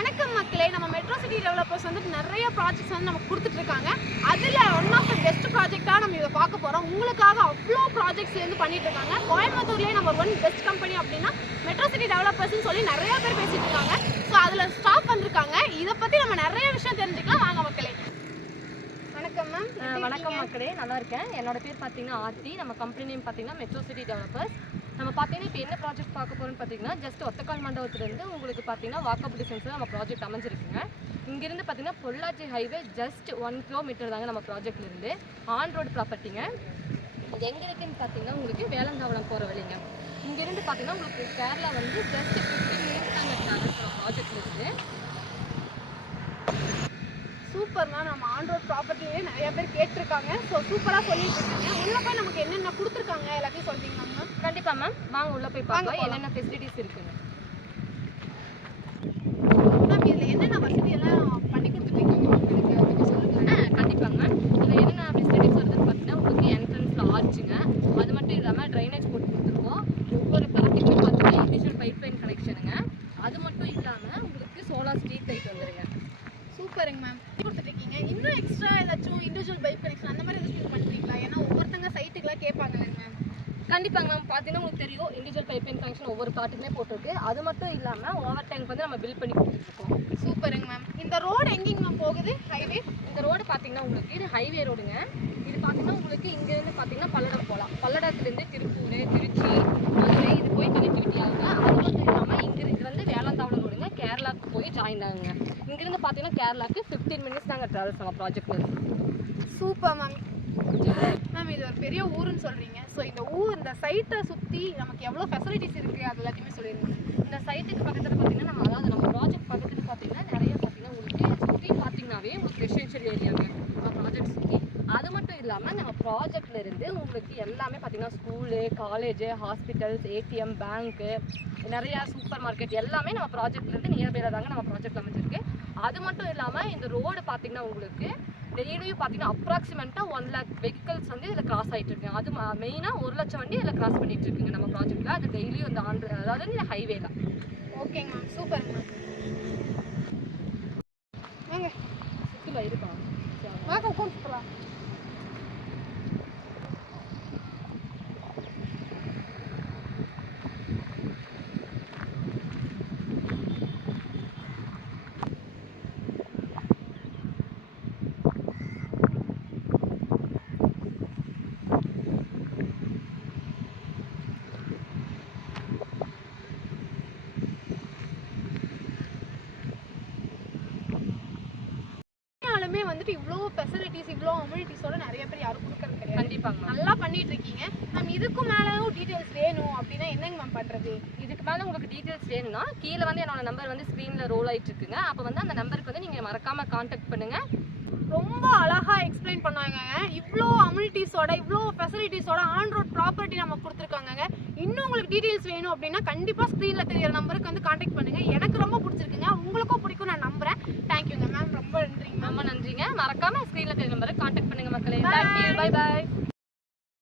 வணக்கம் மக்களே. நம்ம மெட்ரோ சிட்டி டெவலப்பர்ஸ் வந்துட்டு நிறைய ப்ராஜெக்ட்ஸ் வந்து நமக்கு கொடுத்துட்டு இருக்காங்க அதில் ஒன் ஆஃப் த பெஸ்ட் ப்ராஜெக்டாக நம்ம இதை பார்க்க போகிறோம் உங்களுக்காக அவ்வளோ ப்ராஜெக்ட்ஸ் வந்து பண்ணிட்டு இருக்காங்க கோயம்புத்தூர்லேயே நம்ம ஒன் பெஸ்ட் கம்பெனி அப்படின்னா மெட்ரோ சிட்டி டெவலப்பர்ஸ்னு சொல்லி நிறைய பேர் பேசிட்டு இருக்காங்க ஸோ அதில் ஸ்டாஃப் வந்திருக்காங்க இதை பற்றி நம்ம நிறைய விஷயம் தெரிஞ்சுக்கலாம். வாங்க மக்களே. வணக்கம் மேம் வணக்கம் மக்களே. நல்லா இருக்கேன். என்னோட பேர் பார்த்தீங்கன்னா ஆர்த்தி. நம்ம கம்பெனி நேம் பார்த்தீங்கன்னா மெட்ரோ சிட்டி டெவலப்பர்ஸ் நம்ம பார்த்தீங்கன்னா இப்போ என்ன ப்ராஜெக்ட் பார்க்க போகிறோம்னு பார்த்தீங்கன்னா ஜஸ்ட் ஒத்தக்கால் மண்டபத்துலேருந்து உங்களுக்கு பார்த்தீங்கன்னா வாக்கபிள் டிஸ்டன்ஸில் நம்ம ப்ராஜெக்ட் அமைஞ்சிருக்குங்க. இங்கேருந்து பார்த்தீங்கன்னா Pollachi highway just one kilometre தாங்க நம்ம ப்ராஜெக்ட்லேருந்து ஆன் ரோடு ப்ராப்பர்ட்டிங்க இது எங்கே இருக்குன்னு பார்த்தீங்கன்னா உங்களுக்கு வேலந்தாவளம் போகிற வழிங்க. இங்கேருந்து பார்த்தீங்கன்னா உங்களுக்கு கேரளா வந்து ஜஸ்ட் ஃபிஃப்டின் மினிட்ஸ் தாங்க ட்ராவல் ப்ராஜெக்ட்லேருந்து சூப்பர் மேம் நம்ம ஆண்ட்ராய்ட் ப்ராப்பர்ட்டிலே நிறைய பேர் கேட்டிருக்காங்க. ஸோ சூப்பராக சொல்லிட்டு இருக்காங்க. உள்ள போய் நமக்கு என்னென்ன கொடுத்துருக்காங்க எல்லாத்தையும் சொல்றீங்களா? கண்டிப்பாக மேம் வாங்க உள்ளே போய் பார்க்கலாம். என்னென்ன ஃபெசிலிட்டிஸ் இருக்குங்க மேம் இதில் என்னென்ன வசதி எல்லாம் பண்ணி கொடுத்துருக்கீங்க? ஆ கண்டிப்பாங்க மேம் இதில் என்னென்ன ஃபெசிலிட்டிஸ் வருதுன்னு பார்த்தீங்கன்னா உங்களுக்கு என்ட்ரன்ஸில் ஆர்ச்சுங்க அது மட்டும் இல்லாமல் ட்ரைனேஜ் போட்டு கொடுத்துருக்கோம். ஒவ்வொரு பிளாட்டுக்குமே பார்த்தீங்கன்னா இண்டிவிஜுவல் பைப் லைன் கனெக்ஷனுங்க அது மட்டும் இல்லாமல் உங்களுக்கு சோலார் ஸ்ட்ரீட் லைட் வந்துருங்க. சூப்பருங்க மேம் கொடுத்துருக்கீங்க இன்னும் எக்ஸ்ட்ரா ஏதாச்சும் இண்டிவிஜுவல் பைக் கனெக்ஷன் அந்த மாதிரி ஏதாச்சும் பண்ணுறீங்களா கண்டிப்பாங்க மேம் பார்த்தீங்கன்னா உங்களுக்கு தெரியும் இண்டிவிஜுவல் பைப்லைன் கனெக்ஷன் ஒவ்வொரு பிளாட்டுக்குமே போட்டிருக்கு. அது மட்டும் இல்லாமல் ஓவர் டேங்க் வந்து நம்ம பில் பண்ணி கொடுத்துருக்கோம் சூப்பருங்க மேம் இந்த ரோடு எங்கேங்க மேம் போகுது? ஹைவே இந்த ரோடு பார்த்தீங்கன்னா உங்களுக்கு இது ஹைவே ரோடுங்க இது பார்த்தீங்கன்னா உங்களுக்கு இங்கேருந்து பார்த்தீங்கன்னா பல்லடம் போகலாம் பல்லடத்துலேருந்து திருப்பூர் திருச்சி மதுரை இது போய் கனெக்டிவிட்டி ஆகுங்க. அது மட்டும் இல்லாமல் இங்கே வந்து வேளாந்தாவளம் ரோடுங்க கேரளாவுக்கு போய் ஜாயின் ஆகுங்க. இங்கேருந்து பார்த்தீங்கன்னா கேரளாவுக்கு ஃபிஃப்டீன் மினிட்ஸ் நாங்கள் ட்ராவல் பண்ணலாம் ப்ராஜெக்ட் சூப்பர் மேம் மேம் இது ஒரு பெரிய ஊருன்னு சொல்றீங்க. ஸோ இந்த ஊர் இந்த சைட்டை சுற்றி நமக்கு எவ்வளோ ஃபெசிலிட்டிஸ் இருக்குது அது எல்லாத்தையுமே சொல்லிடுங்க இந்த சைட்டுக்கு பக்கத்தில் பார்த்தீங்கன்னா நம்ம அதாவது நம்ம ப்ராஜெக்ட் பக்கத்தில் பார்த்தீங்கன்னா நிறைய பார்த்தீங்கன்னா உங்களுக்கு சுற்றி பார்த்தீங்கன்னாவே உங்களுக்கு ரெசிடென்ஷியல் ஏரியாங்க நம்ம ப்ராஜெக்ட் சுற்றி அது மட்டும் இல்லாமல் நம்ம ப்ராஜெக்ட்ல இருந்து உங்களுக்கு எல்லாமே பார்த்தீங்கன்னா school college hospitals ATM bank நிறைய சூப்பர் மார்க்கெட் எல்லாமே நம்ம ப்ராஜெக்ட்லேருந்து நியர்பையில் தாங்க நம்ம ப்ராஜெக்ட் அமைஞ்சிருக்கு. அது மட்டும் இல்லாமல் இந்த ரோடு பார்த்தீங்கன்னா உங்களுக்கு டெய்லியும் பார்த்தீங்கன்னா அப்ராக்சிமேட்டாக ஒன் லேக் வெஹிக்கல்ஸ் வந்து இதில் கிராஸ் ஆகிட்டு இருக்குங்க அது மெயினாக ஒரு லட்சம் வண்டி இதில் கிராஸ் பண்ணிட்டு இருக்குங்க நம்ம ப்ராஜெக்ட்டில் அது டெய்லியும் இந்த ஆண்டு அதாவது இந்த ஹைவேல ஓகேங்க மேம் சூப்பருங்க மேம் வந்துட்டு இவ்வளோ ஃபெசிலிட்டிஸ் இவ்வளோ அம்யூனிட்டிஸோட நிறைய பேர் யாரும் கொடுக்கறது கிடையாது. கண்டிப்பாங்க மேம் நல்லா பண்ணிட்டு இருக்கீங்க மேம் இதுக்கும் மேலேயும் டீட்டெயில்ஸ் வேணும் அப்படின்னா என்னங்க மேம் பண்ணுறது இதுக்கு மேலே உங்களுக்கு டீட்டெயில்ஸ் வேணும்னா கீழே வந்து என்னோட நம்பர் வந்து ஸ்க்ரீனில் ரோல் ஆயிட்டு இருக்குங்க அப்போ வந்து அந்த நம்பருக்கு வந்து நீங்கள் மறக்காம காண்டாக்ட் பண்ணுங்க. ரொம்ப அழகா எக்ஸ்பிளைன் பண்ணாங்க இவ்வளோ அம்யூனிட்டிஸோட இவ்வளோ ஃபெசிலிட்டிஸோட ஆன் ரோட் ப்ராப்பர்ட்டி நம்ம கொடுத்துருக்காங்க இன்னும் உங்களுக்கு டீட்டெயில்ஸ் வேணும் அப்படின்னா கண்டிப்பாக ஸ்க்ரீனில் தெரியிற நம்பருக்கு Bye-bye.